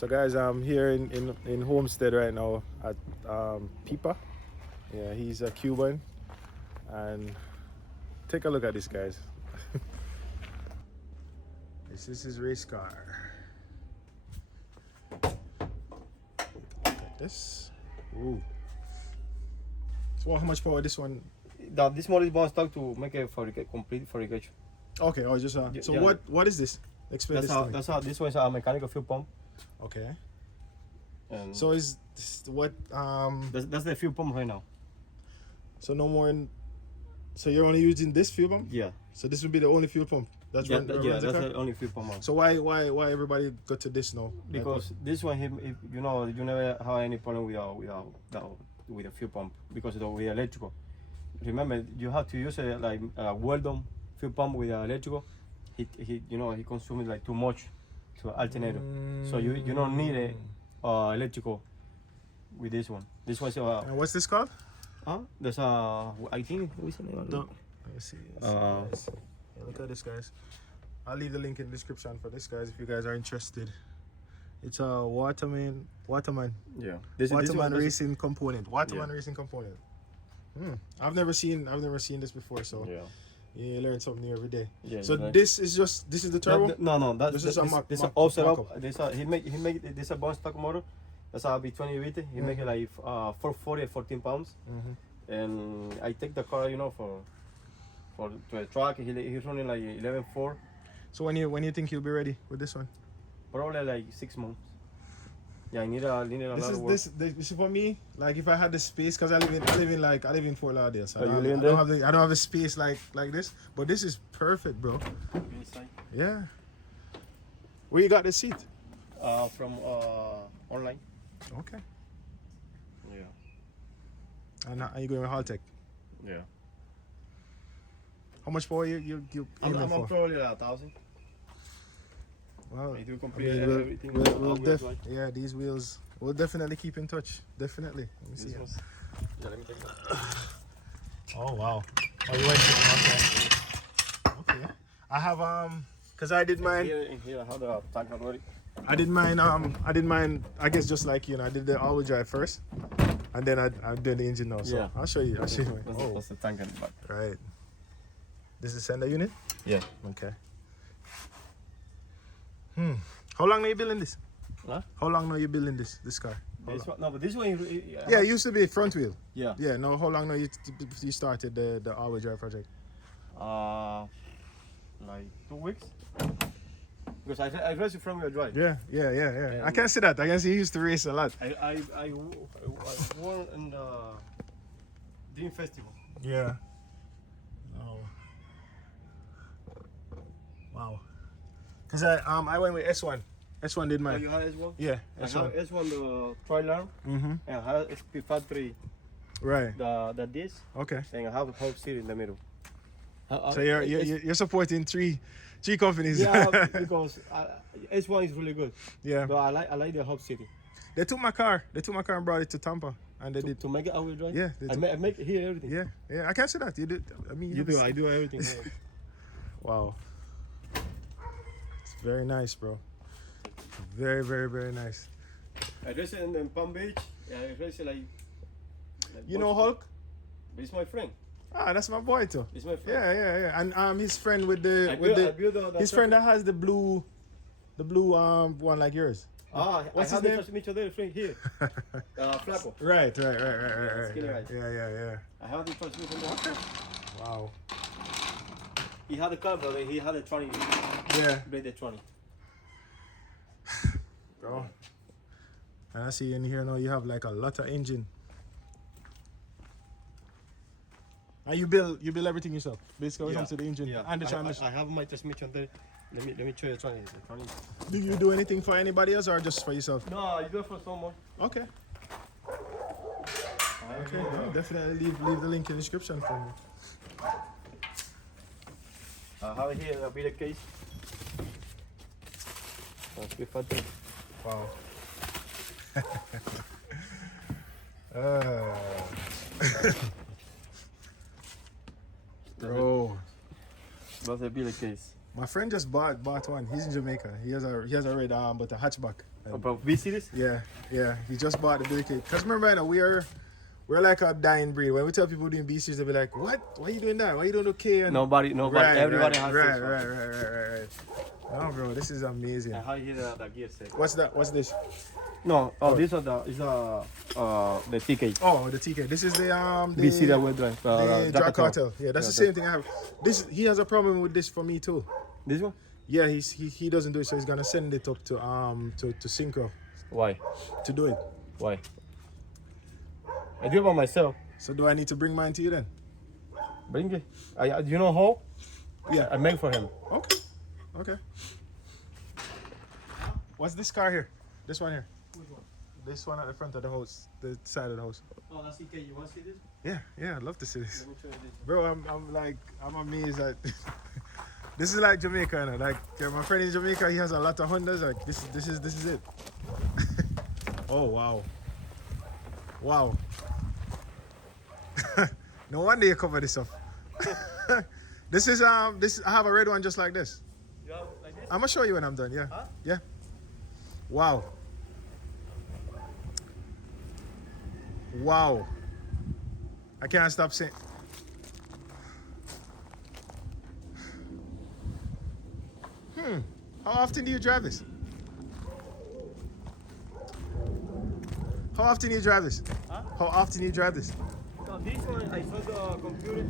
So guys, I'm here in Homestead right now at Pipa. Yeah, he's a Cuban, and take a look at this, guys. This is his race car. Look at this. Ooh. So how much power this one? This model is born stock to make a complete fabrication. Okay, oh, just so yeah. What is this? Explain this to me. That's how this one is a mechanical fuel pump. Okay. And so is this what that's the fuel pump right now. So no more so you're only using this fuel pump? Yeah. So this would be the only fuel pump that's that's the only fuel pump. So why everybody got to this now? Because this one, you know, you never have any problem with a fuel pump because of the electrical. Remember, you have to use like a well-done fuel pump with electrical. He consumes like too much to alternator. So you don't need a electrical with this one. This one's and what's this called? There's I think what's the name? Let me see. Yeah, look at this, guys. I'll leave the link in the description for this, guys, if you guys are interested. It's a Waterman. Yeah. Waterman racing component. Racing component. I've never seen this before, so yeah, you learn something new every day. Yeah. So this is the turbo? No, this is a all set up. He make this a born stock motor. That's a B20 VT. He make it like 440 at 14 pounds. And I take the car, to a track. He's running like 11.4. So when you think you'll be ready with this one? Probably like 6 months. Yeah, I need a lot of work. This is for me. Like if I had the space, cause I live in Fort Lauderdale, so I don't have a space like this. But this is perfect, bro. Inside. Yeah. Where you got the seat? From online. Okay. Yeah. And are you going with Haltech? Yeah. How much power you I'm for? probably 1,000. Well, I do everything. Yeah, these wheels. We'll definitely keep in touch. Definitely. Let me see. Yeah, let me take that. Oh wow. Oh, you went to, okay. I have cause I did mine. Here, I have the tank already. I did mine. I guess just like you, I did the all-wheel drive first, and then I did the engine now. So yeah. I'll show you. That's the tank in the back. Right. This is the sender unit. Yeah. Okay. How long are you building this? Huh? How long are you building this car? But this one. Yeah, it used to be front wheel. Yeah. Yeah. No, how long now you started the all-wheel drive project? Like 2 weeks. Because I race front wheel drive. Yeah. I can see that. I can see you used to race a lot. I won in the Dream Festival. Yeah. Oh. Wow. Cause I went with S1. S1 did mine. Oh, you had S1? Yeah, S1. I have S1 the trial arm. And I have SP Factory. Right. The disc. Okay. And I have a whole series in the middle. So you're supporting three companies. Yeah, because S1 is really good. Yeah. But I like the Hub City. They took my car and brought it to Tampa, and they did to make it all-wheel drive. Yeah. I make here everything. Yeah. I can see that you did. I mean, you do. I do everything. Wow. It's very nice, bro. Very, very, very nice. I race in Palm Beach. Yeah, I race like you know Hulk? He's my friend. Ah, that's my boy too. He's my friend. Yeah. And his friend with the his friend that has the blue one like yours. What's his name? Transmission there, friend here. Flaco. Right. Yeah. I have the transmission there. Okay. Wow. He had a car, but he had a tranny. Yeah. The tranny. Bro. And I see in here now you have like a lot of engine. And you build everything yourself. Basically when it comes to the engine and the transmission. I have my transmission there. Let me show you the tranny. Do you do anything for anybody else or just for yourself? No, I do it for someone. Okay. Okay. Definitely leave the link in the description for me. I have here a bit of case. Wow. Bro. That's a bit of case. My friend just bought one. He's in Jamaica. He has a red but a hatchback. About Bseries? Yeah. He just bought the Billy. Cause remember, you know, we're like a dying breed. When we tell people doing B-Series, they'll be like, "What? Why are you doing that? Why you doing okay?" And Nobody. Everybody has this one. Right. No, bro, this is amazing. And how you hear the gear set? What's that? What's this? No, this is the TK. Oh, the TK. This is the BC that wheel drive. the Drag Cartel. Yeah, that's the same thing I have. He has a problem with this for me too. This one? Yeah, he doesn't do it, so he's gonna send it up to Synchro. Why? To do it. Why? I do it by myself. So do I need to bring mine to you then? Bring it. You know how? Yeah. I make for him. Okay. What's this car here? This one here. Which one? This one at the front of the house, the side of the house. Oh, that's EK. You want to see this? Yeah, I'd love to see this. Let me show you this. Bro, I'm amazed at this is like Jamaica, you know? Like my friend in Jamaica, he has a lot of Hondas. Like this is it. Oh wow. No wonder you cover this up. This is I have a red one just like this. You have like this? I'm gonna show you when I'm done. Yeah. Huh? Yeah. Wow. I can't stop saying. How often do you drive this? How often do you drive this? Huh? How often do you drive this? So this one, I saw the computer.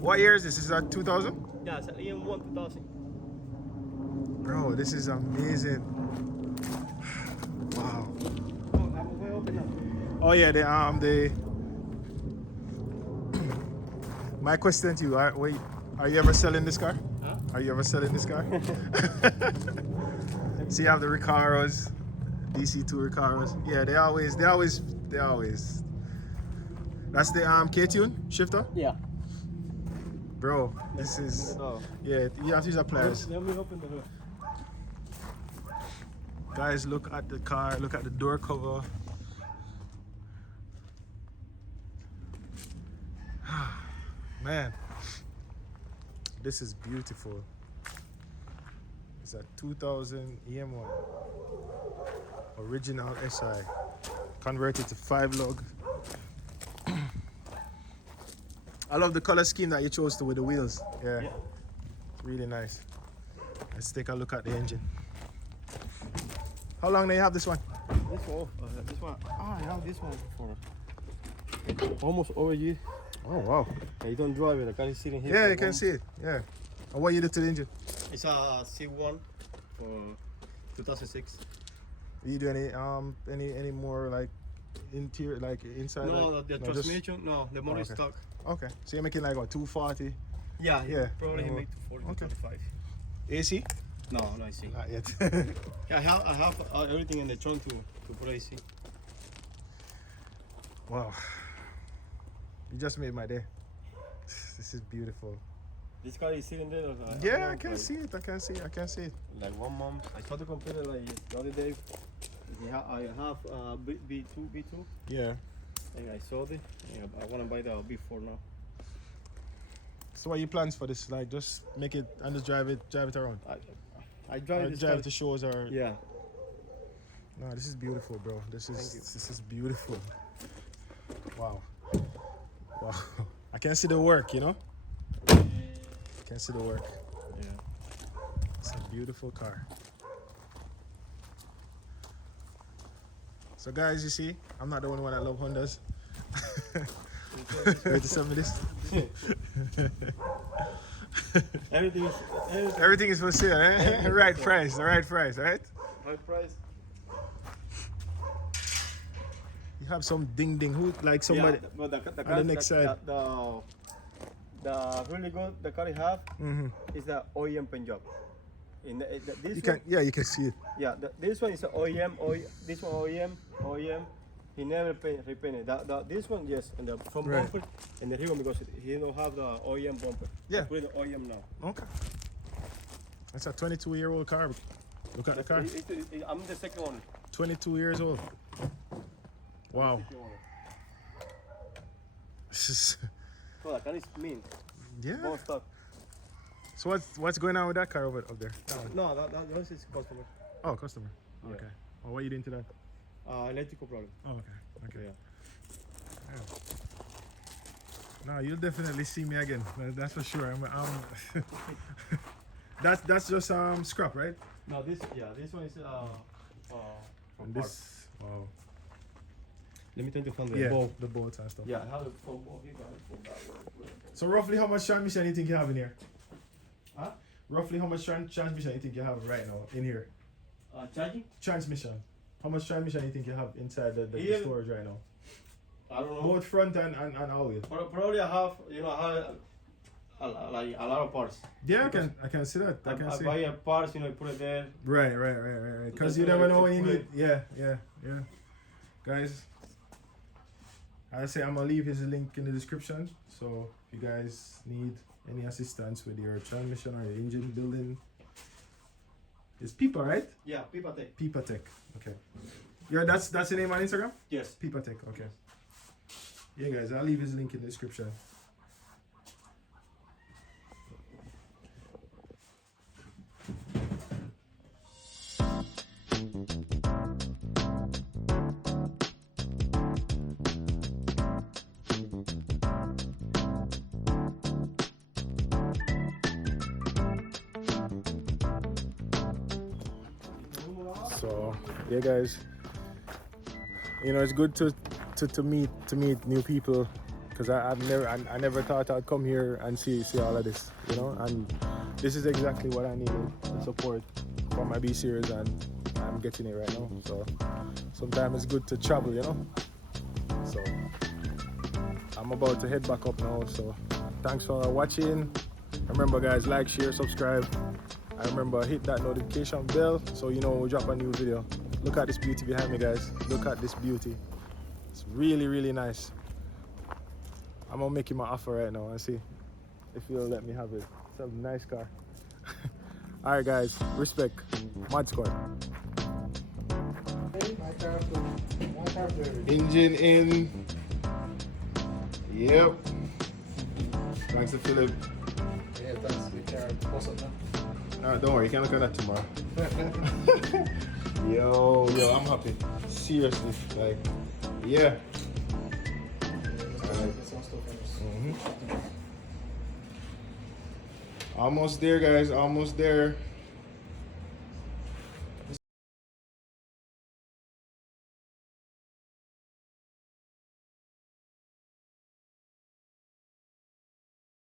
What year is this? Is that 2000? Yeah, it's an EM1 2000. Bro, this is amazing. Wow. Oh, I'm way open now. Oh yeah, the my question to you, are you ever selling this car? Huh? Are you ever selling this car? So you have the Recaros, DC2 Recaros. Yeah, they always. That's the K-Tune shifter? Yeah. Bro, this is, yeah, you have to use a pliers. Let me open the hood. Guys, look at the car, look at the door cover. Man, this is beautiful. It's a 2000 EM1 original SI converted to 5-lug. I love the color scheme that you chose with the wheels. Yeah. Really nice. Let's take a look at the engine. How long do you have this one? This one. I have this one for almost over a year. Oh wow. Yeah, you don't drive it. I can see it here. Yeah, you can see it. Yeah. And what you did to the engine? It's a C1 for 2006. Do you do any more like interior, like inside? No, like, the transmission. No, the motor is stuck. Okay. So you're making like what, 240? Yeah. Probably No. he make 240, 235. AC? No, I see. Not yet. Yeah, I have everything in the trunk to put AC. Wow. You just made my day. This is beautiful. This car is sitting there. Yeah, I can see it. I can see it. Like 1 month. I saw the computer like the other day. I have B2. Yeah. And I saw it. I want to buy the B4 now. So what are your plans for this? Like just make it and just drive it around? I drive this drive to shows or yeah. No, this is beautiful, bro. This is beautiful. Wow. I can see the work, you know? I can see the work. Yeah. It's a beautiful car. So guys, you see, I'm not the only one that love Hondas. Ready to send me this? Everything is for sale, eh? The right price, right? Right price. You have some ding who like somebody but on the next side. The really good the car I have is the OEM paint job. This you can see it. Yeah, this one is an OEM. This one OEM. He never repainted. This one, yes, and the front bumper and the rear one because he don't have the OEM bumper. Yeah. Put the OEM now. Okay. That's a 22-year-old car. Look at the car. I'm the second one. 22 years old. Wow. This is. Oh, that car is mean. Yeah. Bone stock. So what's going on with that car over up there? That one. No, that is customer. Oh, customer. Yeah. Okay. Well, what are you doing to that? Electrical problem. Oh, okay. Okay. Yeah. Yeah. No, you'll definitely see me again. That's for sure. I'm that's just scrap, right? No, this one is from And parts. this. Wow. Let me try to find the Yeah. ball. The bolts and stuff. Yeah, I have a phone ball here. But I forgot where. So roughly how much transmission do you think you have in here? Huh? Roughly how much transmission do you think you have right now in here? Charging? Transmission. How much transmission do you think you have inside the Here? storage right now? I don't know. Both front and all wheel. Probably I have, I have like a lot of parts. Yeah, I can see that. I can see. buy a parts, put it there. Right. Because That's you never why know I when you put need. Yeah. Guys, I say I'm gonna leave his link in the description. So if you guys need any assistance with your transmission or your engine building, it's Pipa, right? Yeah, Pipa Tech. Pipa Tech. Okay. Yeah, that's the name on Instagram. Yes. Pipa Tech. Okay. Yeah, guys, I'll leave his link in the description. So yeah, guys, it's good to meet new people, because I never thought I'd come here and see all of this, and this is exactly what I needed, the support from my Bseries, and I'm getting it right now. So sometimes it's good to travel, So I'm about to head back up now. So thanks for watching. Remember, guys, like, share, subscribe. And remember, hit that notification bell so you know when we drop a new video. Look at this beauty behind me, guys. Look at this beauty. It's really, really nice. I'm gonna make him an offer right now and see if he'll let me have it. It's a nice car. Alright, guys, respect. Mod Squad. Engine in. Yep. Thanks to Philip. Yeah, thanks to the car. What's up now? Don't worry, you can look at that tomorrow. yo, I'm happy. Seriously, like, yeah. Almost there, guys. Almost there.